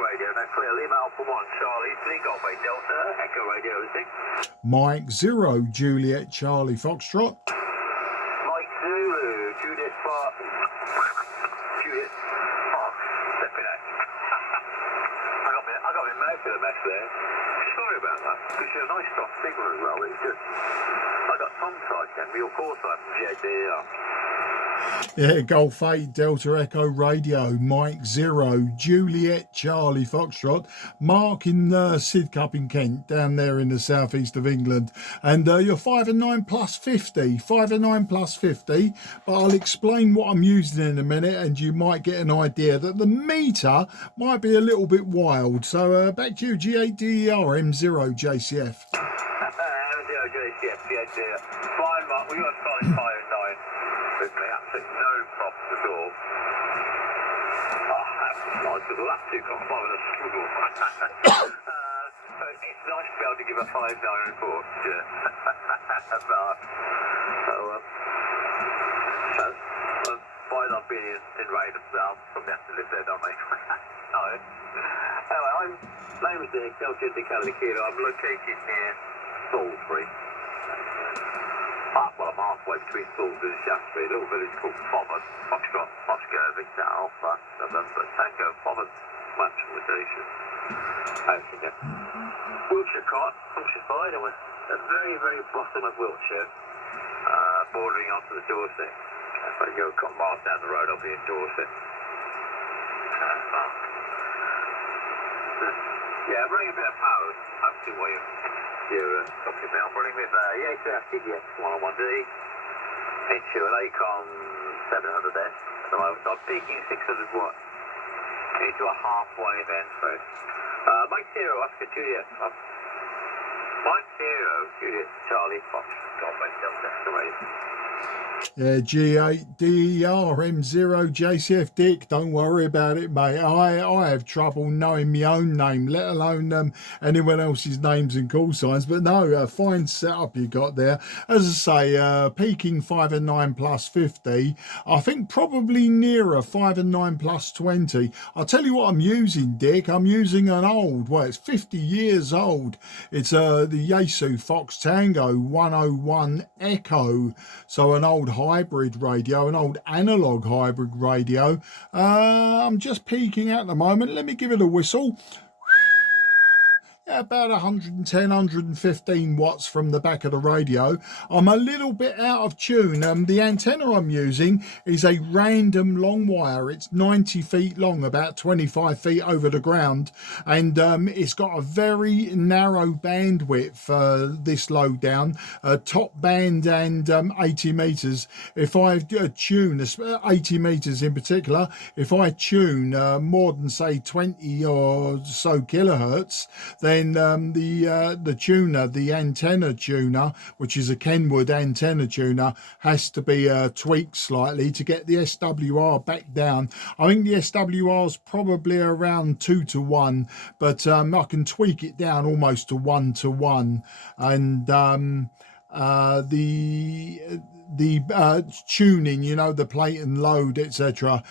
Radio, no clear. Lima Alpha 1, Charlie, 3 Golf 8 Delta, Echo Radio 6. Mike 0, Juliet Charlie Foxtrot. Mike Zulu, Judith Fox. Judith Fox, stepping out. I got my mouth in a mess there. Sorry about that, because you're a nice soft signal as well. It's just, I got tongue-tied then, but of course I'm G8DER. Yeah, Golf 8 Delta Echo Radio, Mike 0, Juliet Charlie Foxtrot, Mark in Sidcup in Kent, down there in the southeast of England. And you're 5 and 9 plus 50, 5 and 9 plus 50. But I'll explain what I'm using in a minute, and you might get an idea that the meter might be a little bit wild. So back to you, G8DER M0 JCF. M0 JCF, G8DER. Fine, Mark, we got a solid 5 and 9. Absolutely no problems at all. Oh, that's nice, because the last two got 5 and a struggle. So it's nice to be able to give a 5-9 report. By not being in rain themselves, somebody has to live there, don't they? No. Anyway, name is Dick, Delta Delta Kilo. I'm located near Salisbury. Well, I'm halfway between Salisbury and Shaftesbury, a little village called Fommers, Foxtrot, Oscar, Victor, Alpha, November, Tango, Fommers, match invitation. Wiltshire cart, Wiltshire side, and we're at the very, very bottom of Wiltshire, bordering onto the Dorset. If I go a couple miles down the road, I'll be in Dorset. Yeah, I'm running a bit of power, hopefully while you're talking about. I'm running with FT-101E into an Acom 700S at the moment, so I'm peaking 600 watts into a halfway event first. Mike 0, Oscar Juliet. Mike 0, Juliet, Charlie, Fox, Golf 8 Delta, ready. G8DER M0 JCF Dick, don't worry about it, mate. I have trouble knowing my own name, let alone anyone else's names and call signs. But no, fine setup you got there. As I say, peaking 5 and 9 plus 50. I think probably nearer 5 and 9 plus 20. I'll tell you what I'm using, Dick. I'm using an old, well, it's 50 years old. It's the Yaesu Fox Tango 101 Echo. So an old hybrid radio, an old analog hybrid radio. I'm just peaking at the moment. Let me give it a whistle. About 110, 115 watts from the back of the radio. I'm a little bit out of tune. The antenna I'm using is a random long wire. It's 90 feet long, about 25 feet over the ground, and it's got a very narrow bandwidth, this low down, top band and 80 meters. If I tune 80 meters in particular, if I tune more than say 20 or so kilohertz, then the tuner, the antenna tuner, which is a Kenwood antenna tuner, has to be tweaked slightly to get the SWR back down. I think the SWR is probably around 2 to 1, but I can tweak it down almost to 1 to 1, and the tuning, you know, the plate and load, etc.,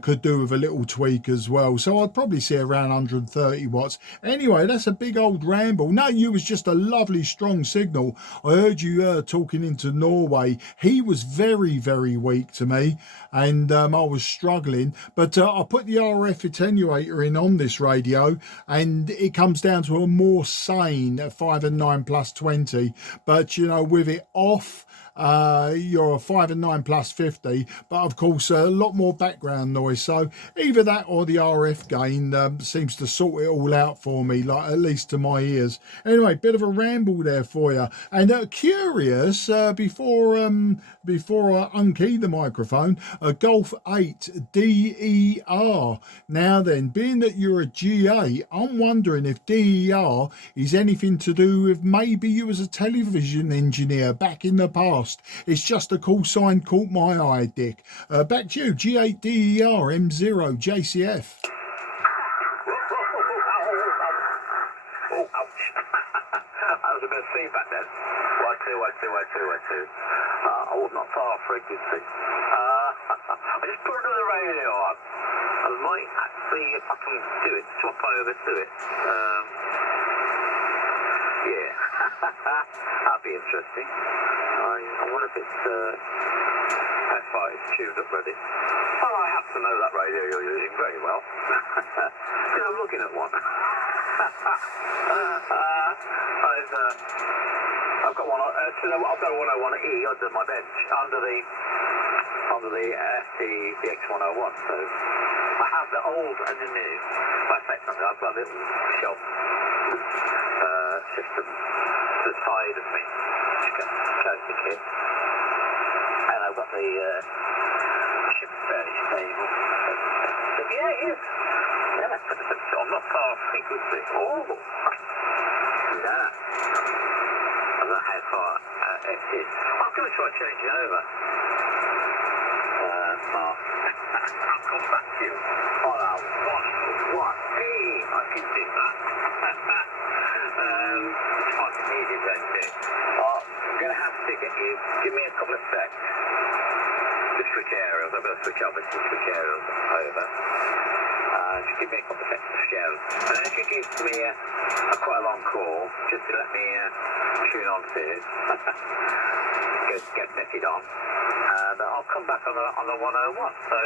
could do with a little tweak as well. So I'd probably see around 130 watts. Anyway, that's a big old ramble. No, you was just a lovely strong signal. I heard you talking into Norway. He was very, very weak to me, and I was struggling. But I put the RF attenuator in on this radio, and it comes down to a more sane 5 and 9 plus 20. But, you know, with it off, you're 5 and 9 plus 50, but of course a lot more background noise. So either that or the RF gain seems to sort it all out for me, like at least to my ears. Anyway, bit of a ramble there for you. And curious, before I unkey the microphone, a Golf 8 DER. Now then, being that you're a GA, I'm wondering if DER is anything to do with maybe you as a television engineer back in the past. It's just a call sign caught my eye, Dick. Back to you, G8DER M0 JCF. Oh, ouch. That was a bit of feedback then. 1, 2, 1, 2, 1, 2, 1, 2. Oh, not far frequency. I just put another radio on. A might actually, if I can do it, swap over to it. Yeah, that'd be interesting. I wonder if it's how far it's tuned up ready. Oh, I have to know that radio you're using very well. Because I'm looking at one. I've got one. I've got a 101E under my bench, under the FT-101. So I have the old and the new. If I say something, I've got a little shelf system to the side of me, shows the kit, and I've got the ship fairly stable. So yeah, it is. Yeah, I'm not far off frequency. Oh, yeah. I don't know how far it is. I'm going to try changing over. Mark. I'll come back to you on a 101E. I can do that. It's quite easy to do. I'm going to have to get you. Give me a couple of secs. To switch aerials. I'm going to switch over to switch aerials over. Just give me a couple of seconds to share. And then if you give me a quite a long call, just to let me tune on to it, get netted on, and I'll come back on the 101. So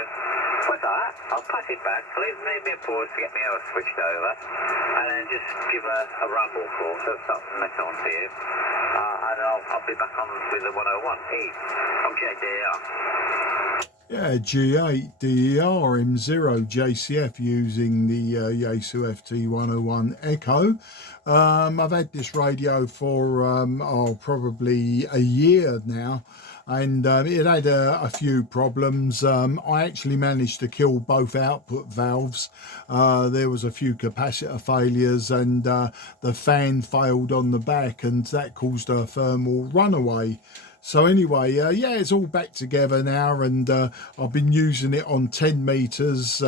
with that, I'll pass it back, leave maybe a pause to get me switched over, and then just give a ramble call to start netting on to you, and I'll be back on with the 101E from G8DER. Yeah, G8DER M0 JCF using the Yaesu FT-101 Echo. I've had this radio for probably a year now, and it had a few problems. I actually managed to kill both output valves. There was a few capacitor failures, and the fan failed on the back, and that caused a thermal runaway. So anyway, yeah, it's all back together now, and I've been using it on 10 meters,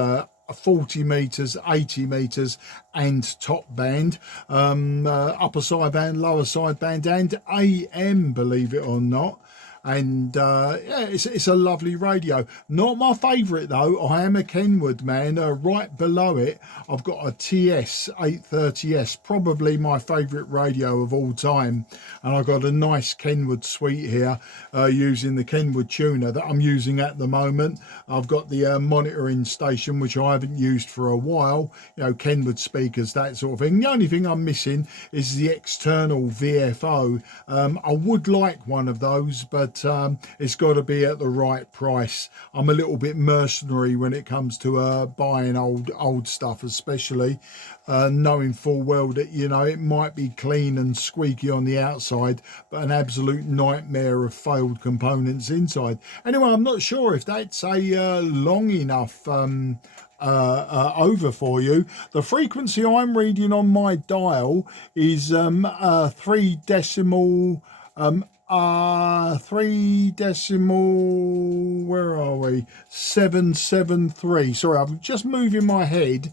40 meters, 80 meters, and top band, upper sideband, lower sideband, and AM, believe it or not. And yeah, it's a lovely radio. Not my favourite though. I am a Kenwood man. Right below it, I've got a TS 830S, probably my favourite radio of all time. And I've got a nice Kenwood suite here, using the Kenwood tuner that I'm using at the moment. I've got the monitoring station, which I haven't used for a while. You know, Kenwood speakers, that sort of thing. The only thing I'm missing is the external VFO. I would like one of those, but it's got to be at the right price. I'm a little bit mercenary when it comes to buying old stuff, especially knowing full well that, you know, it might be clean and squeaky on the outside, but an absolute nightmare of failed components inside. Anyway, I'm not sure if that's a long enough over for you. The frequency I'm reading on my dial is 3 decimal where are we, 773. Sorry, I'm just moving my head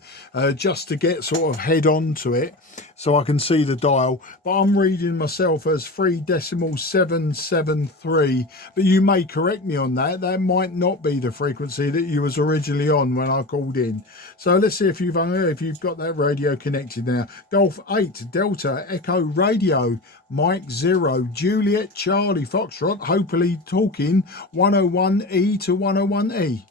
just to get sort of head on to it so I can see the dial, but I'm reading myself as 3.773. But you may correct me on that. That might not be the frequency that you was originally on when I called in. So let's see if you've got that radio connected now. Golf 8 Delta Echo Radio, Mike 0 Juliet Charlie Foxtrot, hopefully talking 101E to 101E.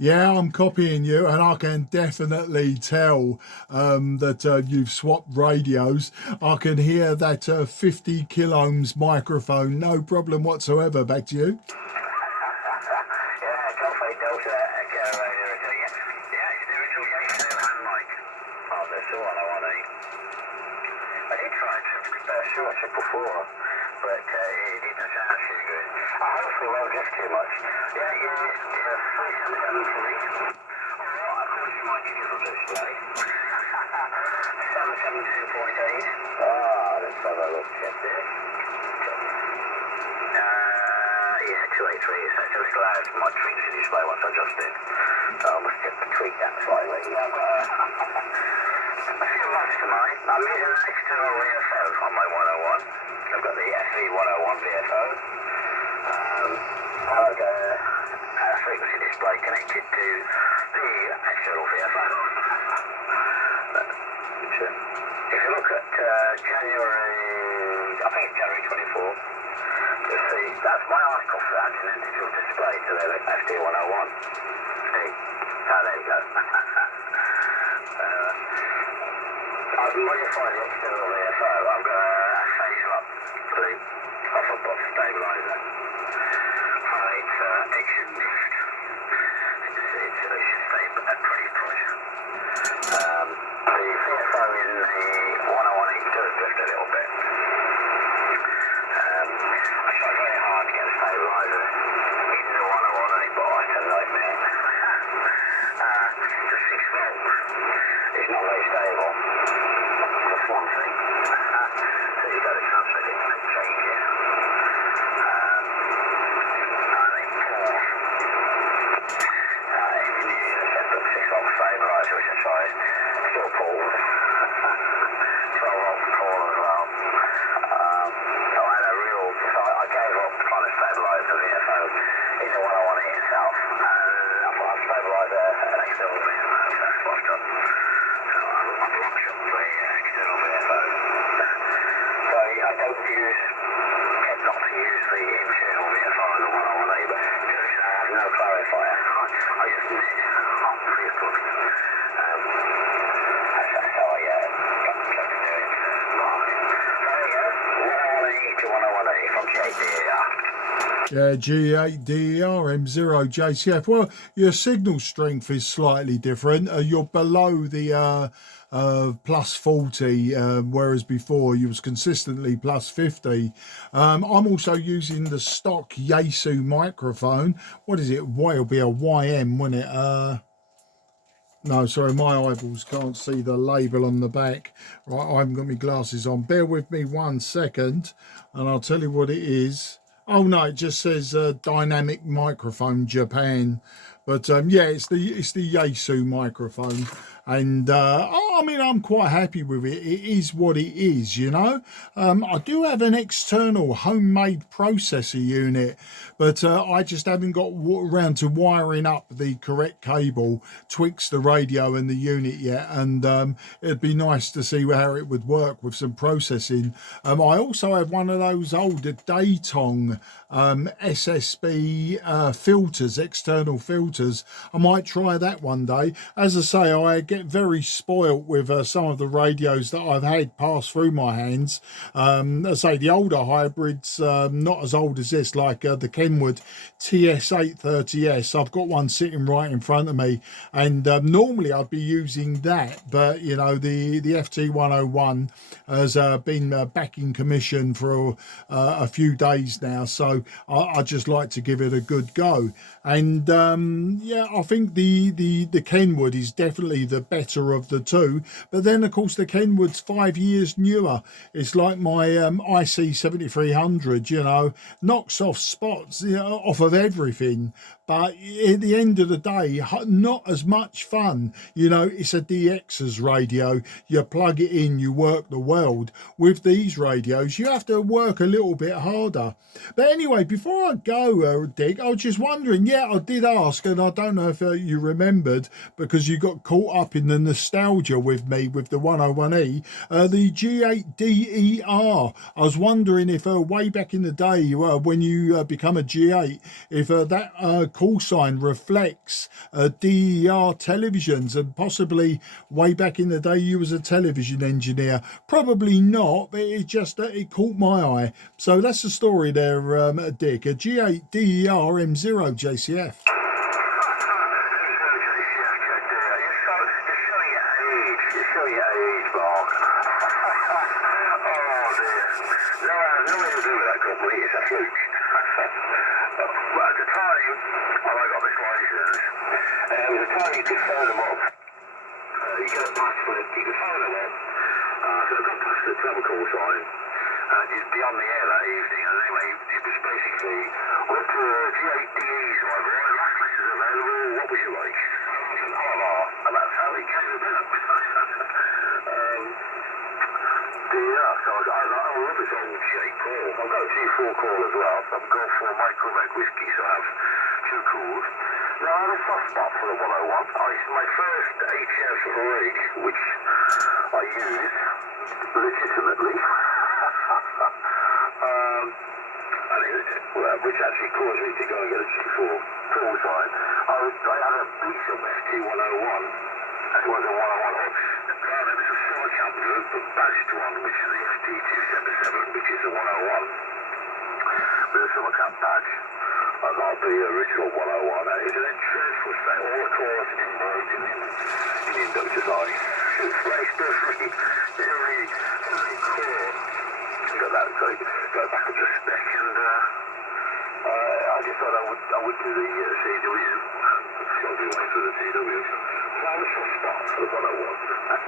Yeah, I'm copying you, and I can definitely tell that you've swapped radios. I can hear that 50 kiloohms microphone, no problem whatsoever. Back to you. Before, but it didn't sound too good. I hopefully won't get too much. Yeah, yeah, 373. Alright, of course you might get your display. 772.8. Let's have a look at this. Yeah, 283 is set to allowed my frequency display once I adjust it. So I must just tweak that slightly. I've got a few mods to mine. I'm using an external VFO on my 101. I've got the FT-101 VFO. I've got a frequency display connected to the external VFO. If you look at January, I think it's January 24th, you'll see that's my article for that in a digital display to the FT-101. See? Oh, there you go. I've modified the external VFO. I've got a phase up for the offer box stabilizer. It's exit drift. It should stay at 20 push. The VFO in the 101E does drift a little bit. I tried very hard to get the stabilizer in the 101E, but it's a nightmare. The 6 volts is not very stable. That's one thing. So you've got to transfer it and change it. Stabilizer, which I tried, still pulled. 12 volts pull as well. So I had a real, so I gave up trying to stabilize the VFO in the 101E itself, and I thought I'd stabilize an external VFO, so that's what I've done. So I've locked up the external VFO. So I don't use, tend not to use the internal VFO in the 101E, but I have no clarifier. I just need it. That's how I got to do it. There you go. 101E to 101E from G8DER. Yeah, G8DER M0 JCF. Well, your signal strength is slightly different. You're below the plus 40, whereas before you was consistently plus 50. I'm also using the stock Yaesu microphone. What is it? Well, it'll be a YM, won't it? No, sorry, my eyeballs can't see the label on the back. Right, I haven't got my glasses on. Bear with me 1 second, and I'll tell you what it is. Oh no, it just says dynamic microphone Japan. But yeah, it's the Yaesu microphone, and I mean, I'm quite happy with it. It is what it is, you know. I do have an external homemade processor unit, but I just haven't got around to wiring up the correct cable twixt the radio and the unit yet. And it'd be nice to see how it would work with some processing. I also have one of those older Daytong SSB filters, external filters. I might try that one day. As I say, I get very spoilt with some of the radios that I've had pass through my hands. As I say, the older hybrids, not as old as this, like the Kenwood TS830S. I've got one sitting right in front of me, and normally I'd be using that, but you know, the FT-101 has been back in commission for a few days now, so I just like to give it a good go. And yeah, I think the Kenwood is definitely the better of the two, but then of course the Kenwood's 5 years newer. It's like my IC 7300, you know, knocks off spots, you know, off of everything, but at the end of the day, not as much fun. You know, it's a DX's radio, you plug it in, you work the world. With these radios, you have to work a little bit harder. But anyway, before I go, Dick, I was just wondering, yeah, I did ask, and I don't know if you remembered, because you got caught up in the nostalgia with me with the 101E, the G8DER. I was wondering if way back in the day, when you become a G8, if that call sign reflects DER televisions, and possibly way back in the day you was a television engineer. Probably not, but it just it caught my eye. So that's the story there, Dick. A G8DER M0 JCF. just beyond the air that evening, and anyway, it was basically, what G8DEs are available, last letters available, what would you like? And I said, and that's how it came about. Yeah, so I love this old J call. I've got a G4 call as well. I'm going for micro red whiskey, so I have two calls. Now I have a soft spot for the 101. It's my first HF rig, which I use legitimately. Which actually caused me to go and get a G4 full time. I had a beat-up FT-101. It was a 101. It was a summer camp group, but badged one, which is the FT-277, which is the 101. With a summer camp badge. I got the original 101, and it was an dreadful state. All the cores in the inductor's eye. Replaced every core. Got that, so go back up to spec, and I just thought I would do the CW. Still do wait for the CW. So I was soft spot for the 101. I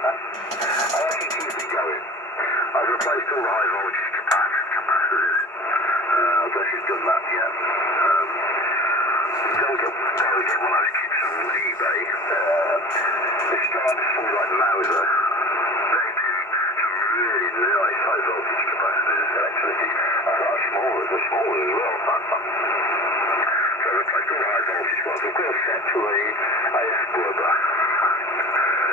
actually keep it going. I've replaced all the high voltage capacitors. I've actually done that yet. Don't get one of those kits on eBay. They start to sound like Mauser. They do really nice high voltage capacitors, electricity. They're smaller as well. So I replaced all the high voltage ones. I've got a set to a AF Burger.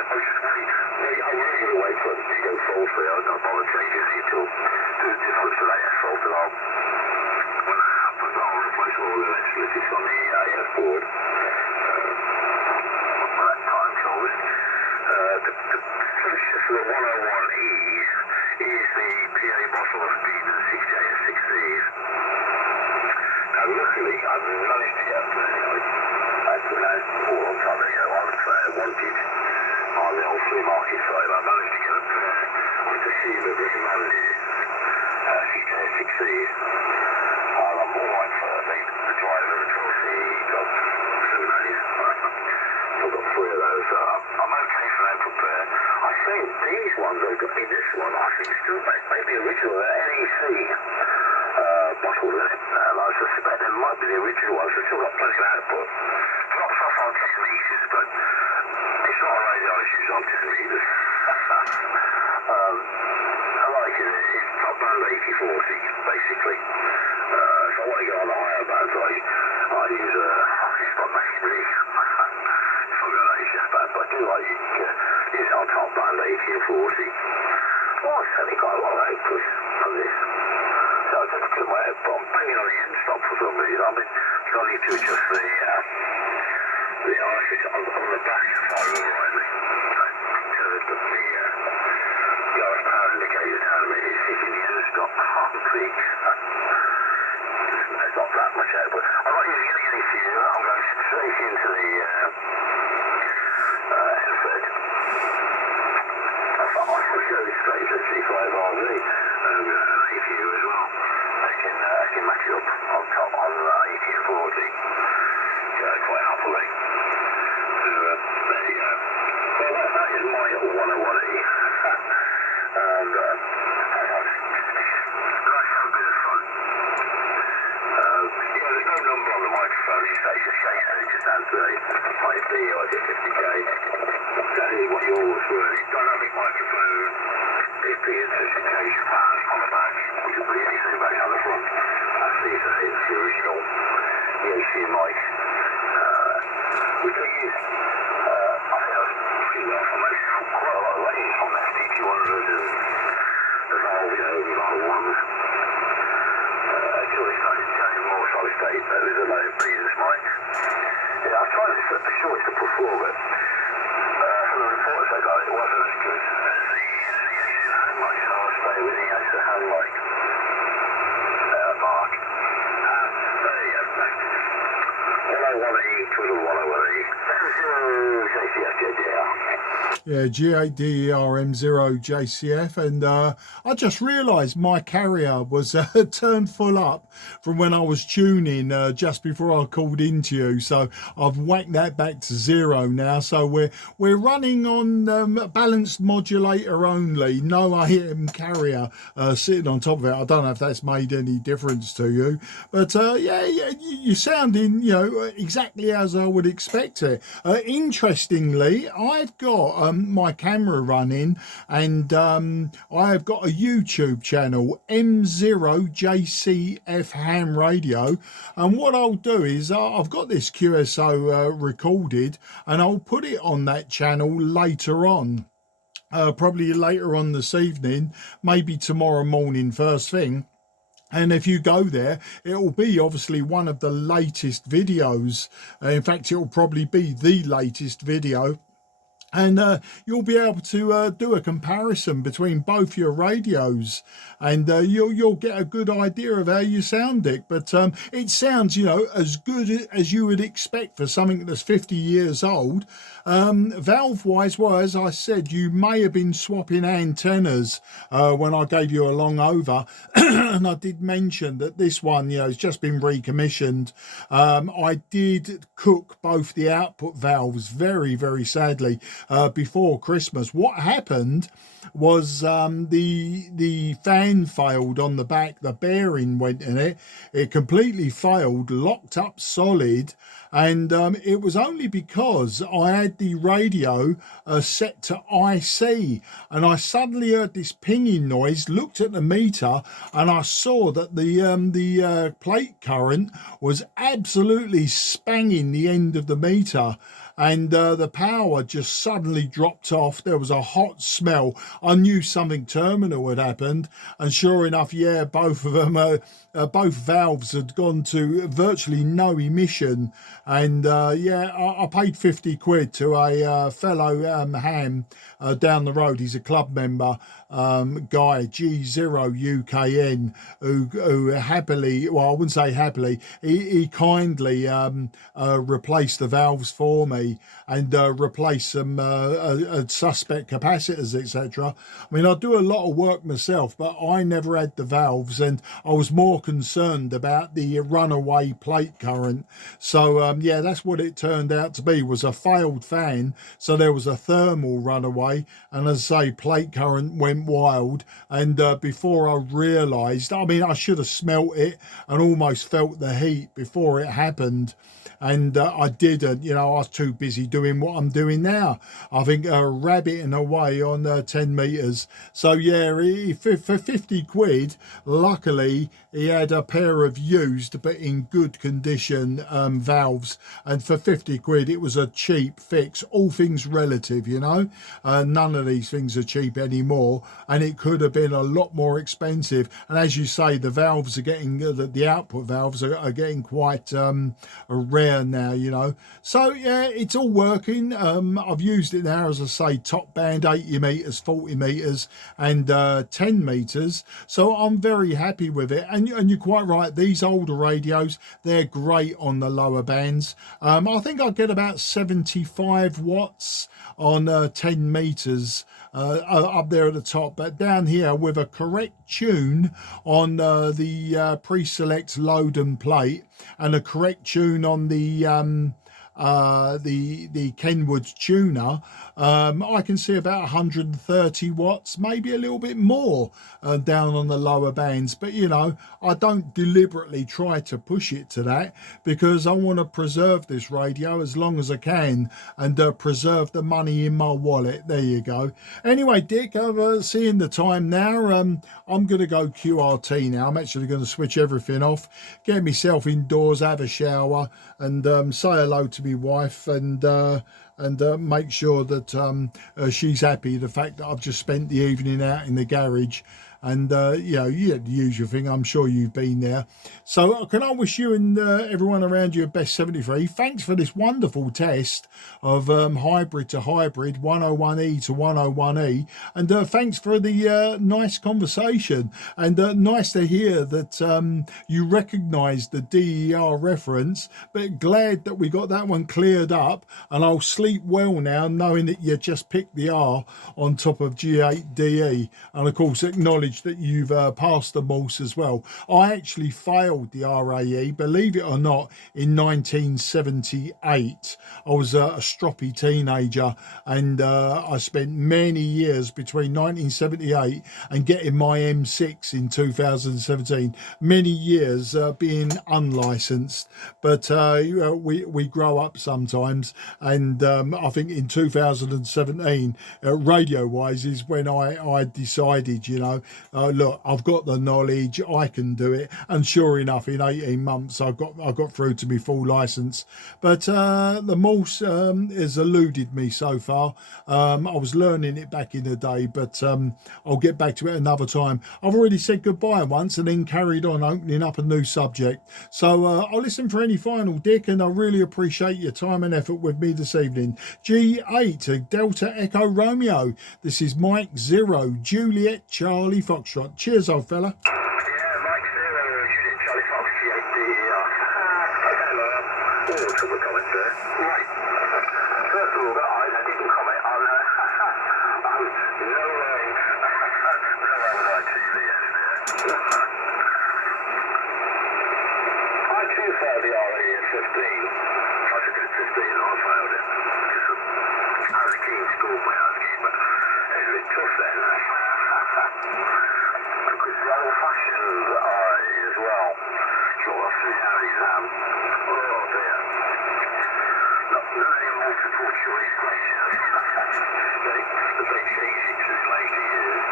I was just waiting. I was going to wait for it to go fault free. I don't bother changing it until the difference to AF fault, and I'll replace all the electrolytics on the AF board when that time comes. The process for the 101E is the PA bottle of B60AS6Ds. Now luckily I managed to get a long time ago I wanted on the old flea market side, I managed to get a pair to see the recommended 60AS6Ds. I'm all right for the driver, the trophy, got 7 days. I've got 3 of those. I'm okay for that for pair. I think these ones I've got in this one, I think still maybe original NEC bottles in it. I suspect they might be the original ones. They've still got plenty of output. Drops off on 10 meters, but it's not a radio I use on 10 meters. I like it. It's top band 8040, basically. If I want to go on the higher bands, I use it's got machinery. If I've got an HF band, but I do like use it on top band 80 and 40. Oh, it's certainly quite a lot of output on this. So I just put my head, but I'm banging on the end stop for some reason. I mean, so I need to adjust the RF on the back if I remember rightly. The RF power indicator down a minute, it's hitting the end stop. Heartbeat. It's not that much output. I'm not using any fuel. I'm going straight into the headset. I should show this straight to C5RZ and APU as well. I can match it up on top on 80 and 40 quite happily. So there you go. Well, that is my 101E. And nice have a bit of fun. There's no number on the microphone. It's a shame that it just has a type B or a 50K. That is what you always were. It's dynamic microphone, 50 and 50K fan on the back. You can put anything back on the front. That's the original EOC mic. Which I use, I think I was pretty well for most, quite a lot of range on the FT-100 and the Valve 1s. Until they started turning more solid state, there was a load of previous mics. Yeah, I tried to set the shorts to perform it. From the reports I got, it wasn't as good as the Acer hand mic, so I'll stay with the Acer hand mic mark. There you go. 101E, Twiddle 101E. Thanks to JCF, JDR. Yeah, G8DER M0JCF, and I just realised my carrier was turned full up from when I was tuning just before I called into you. So I've whacked that back to 0 now. So we're running on balanced modulator only, no AM carrier sitting on top of it. I don't know if that's made any difference to you, but yeah, you're sounding, exactly as I would expect it. Interestingly, I've got my camera running, and I've got a YouTube channel, M0JCF ham radio, and what I'll do is I've got this QSO recorded, and I'll put it on that channel later on. Probably later on this evening, maybe tomorrow morning first thing. And if you go there, it will be obviously one of the latest videos. In fact, it will probably be the latest video. And you'll be able to do a comparison between both your radios, and you'll get a good idea of how you sound, Dick. But it sounds, as good as you would expect for something that's 50 years old. Valve-wise, well, as I said, you may have been swapping antennas when I gave you a long over, and I did mention that this one, has just been recommissioned. I did cook both the output valves very, very sadly before Christmas. What happened was the fan failed on the back, the bearing went in it, it completely failed, locked up solid, and it was only because I had the radio set to IC, and I suddenly heard this pinging noise, looked at the meter, and I saw that the plate current was absolutely spanging the end of the meter, and the power just suddenly dropped off. There was a hot smell. I knew something terminal had happened, and sure enough, yeah, both of them, both valves had gone to virtually no emission. And yeah, I paid 50 quid to a fellow ham down the road. He's a club member, guy, G0UKN, who happily, well, I wouldn't say happily, he kindly replaced the valves for me, and replace some suspect capacitors, etc. I mean, I do a lot of work myself, but I never had the valves, and I was more concerned about the runaway plate current. So yeah, that's what it turned out to be, was a failed fan. So there was a thermal runaway, and as I say, plate current went wild. And before I realised, I mean, I should have smelt it and almost felt the heat before it happened. And I didn't, I was too busy doing what I'm doing now. I think rabbiting away on 10 metres. So yeah, for 50 quid, luckily he had a pair of used but in good condition valves, and for 50 quid it was a cheap fix. All things relative, none of these things are cheap anymore, and it could have been a lot more expensive. And as you say, the valves are getting, the output valves are getting quite rare now, so yeah, it's all working. I've used it now, as I say, top band 80 meters, 40 meters, and 10 meters, so I'm very happy with it. And you're quite right, these older radios, they're great on the lower bands. I think I get about 75 watts on 10 meters up there at the top, but down here with a correct tune on the pre-select load and plate, and a correct tune on the Kenwood tuner, I can see about 130 watts, maybe a little bit more down on the lower bands. But I don't deliberately try to push it to that, because I want to preserve this radio as long as I can, and preserve the money in my wallet. There you go. Anyway, Dick, I'm seeing the time now. I'm going to go QRT now. I'm actually going to switch everything off, get myself indoors, have a shower, and say hello to my wife, and make sure that she's happy, the fact that I've just spent the evening out in the garage. and you know, you had the usual thing. I'm sure you've been there. So can I wish you and everyone around you a best 73. Thanks for this wonderful test of hybrid to hybrid, 101E to 101E, and thanks for the nice conversation, and nice to hear that you recognise the DER reference, but glad that we got that one cleared up, and I'll sleep well now knowing that you just picked the R on top of G8DE, and of course acknowledge that you've passed the Morse as well. I actually failed the RAE, believe it or not, in 1978. I was a stroppy teenager, and I spent many years between 1978 and getting my M6 in 2017, many years being unlicensed, but we grow up sometimes, and I think in 2017 radio wise is when I decided, you know, look, I've got the knowledge, I can do it, and sure enough in 18 months I got through to my full license. But the Morse has eluded me so far. I was learning it back in the day, but I'll get back to it another time. I've already said goodbye once and then carried on opening up a new subject, so I'll listen for any final, Dick, and I really appreciate your time and effort with me this evening. G8 Delta Echo Romeo, this is Mike 0 Juliet Charlie Foxtrot. Cheers, old fella. Yeah, Mike 0 Juliet Charlie Fox, G8DER. Okay, Laura. Oh, a couple of comments there. Right. First of all, guys, I didn't comment on no way. No way would I TVS there. I too failed the RE at 15. I took it at 15 and I failed it. I was keen to school when I was keen, but it was a bit tough then. Because the old-fashioned RE as well. Sort of 3-hour exam. Oh dear. Not really multiple choice questions. The big C6 is later years.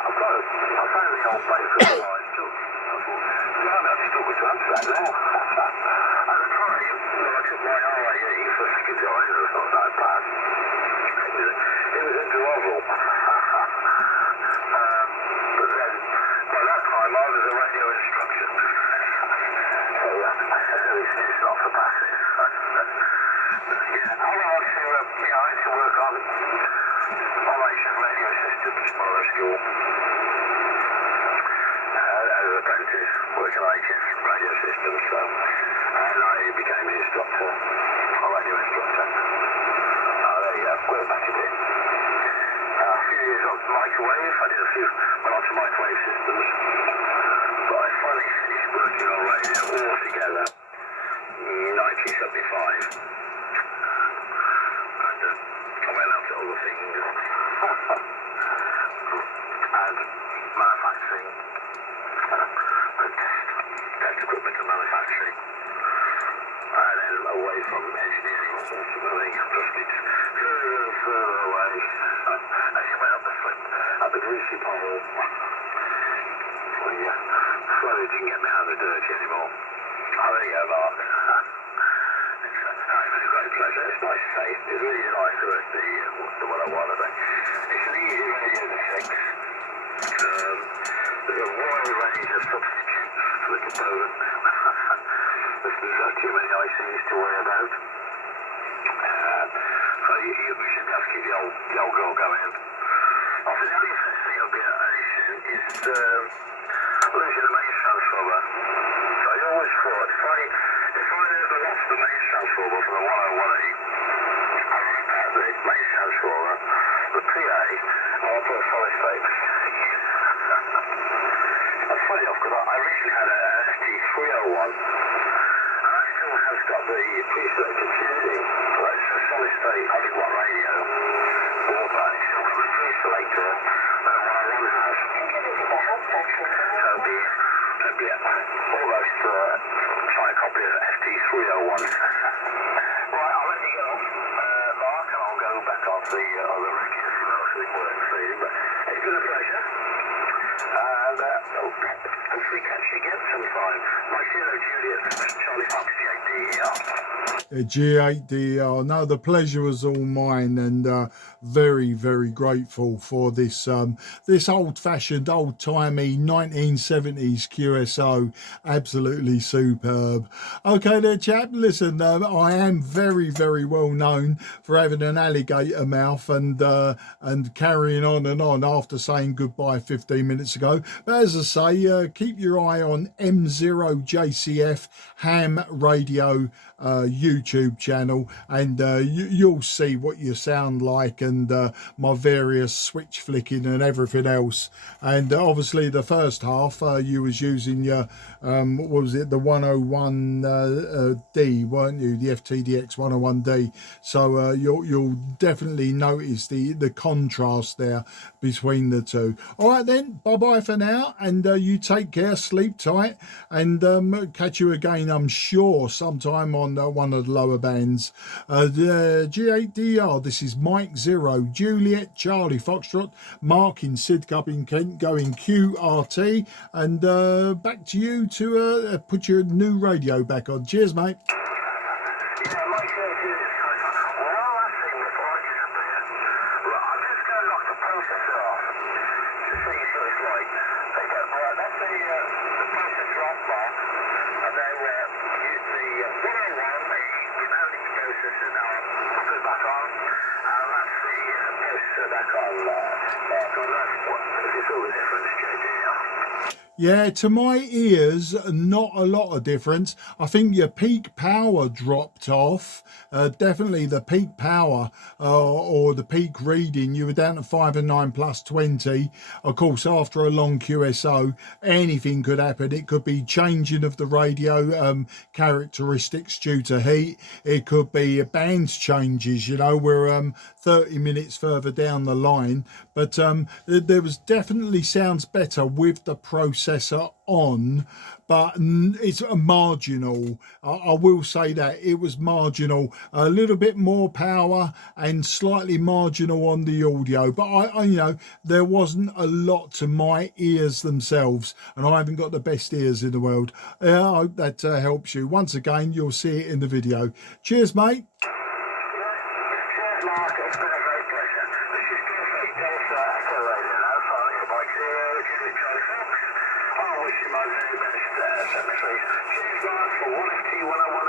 I found the old paper that I took. I thought, no, I'm struggle to answer that now. At the time, when I took my RAE for second time, it was not that bad. It was a grovel. But then, by that time, I was a radio instructor. So, it's not for passive. Yeah, I went to, I had to work on radio systems while I was at school. As an apprentice, working on HF radio systems, so, and I became an instructor, a radio instructor. There you go, we're back a bit. A few years on microwave, I did a few, went on to microwave systems, but I finally finished working on radio altogether in 1975. And I went out to other things, and manufacturing, test equipment and manufacturing, and then away from engineering ultimately, drifted further and further away, as you went up the greasy pole, when you slowly didn't get me out of the dirty anymore. There you go, Mark. It's been a great pleasure. It's nice to say. It's really nice to work the 101, I think. It's an easy radio to fix. There's a wide range of substitutes for the component. There's not too many ICs to worry about. So you should be able to keep the old girl going. Often the only thing I'll be at is losing the mains transformer. So I always thought if I ever lost the mains transformer from the 101E, I repair the mains transformer, the PA, I'll put a solid state. That's funny enough, because I recently had a FT-101, and I still have got the pre-selected tuning. So that's a solid state 100-watt radio, but it's still got the pre-selector that 101 has. So it'll be almost trying to copy an FT-101. Right, I'll let you get off, Mark, and I'll go back on the other records and I'll see what I'm feeling. But it's been a pleasure. And hopefully catch you again sometime. Mike 0 Juliet Charlie Fox, G8DER. G8DER. No, the pleasure was all mine, and very, very grateful for this this old-fashioned, old-timey 1970s QSO. Absolutely superb. Okay, there, chap. Listen, I am very, very well known for having an alligator mouth and carrying on and on after saying goodbye 15 minutes ago. But as I say, keep your eye on M0JCF Ham Radio YouTube channel, and you'll see what you sound like, and my various switch flicking and everything else. And obviously the first half you was using your what was it, the 101D, weren't you, the FTDX 101D? So you'll definitely notice the contrast there between the two. All right then, bye bye for now, and you take care, sleep tight, and catch you again, I'm sure, sometime on one of the lower bands. The G8DER, this is Mike 0, Juliet, Charlie Foxtrot, Mark in Sidcup in Kent, going QRT, and back to you to put your new radio back on. Cheers, mate. Yeah, to my ears, not a lot of difference. I think your peak power dropped off. Definitely the peak power or the peak reading, you were down to 5 and 9 plus 20. Of course, after a long QSO, anything could happen. It could be changing of the radio characteristics due to heat. It could be band changes, you know, we're 30 minutes further down the line. But there was definitely sounds better with the processor on, but it's a marginal. I will say that it was marginal, a little bit more power and slightly marginal on the audio, but I you know, there wasn't a lot to my ears themselves, and I haven't got the best ears in the world. I hope that helps you. Once again, you'll see it in the video. Cheers, mate. For FT-101E.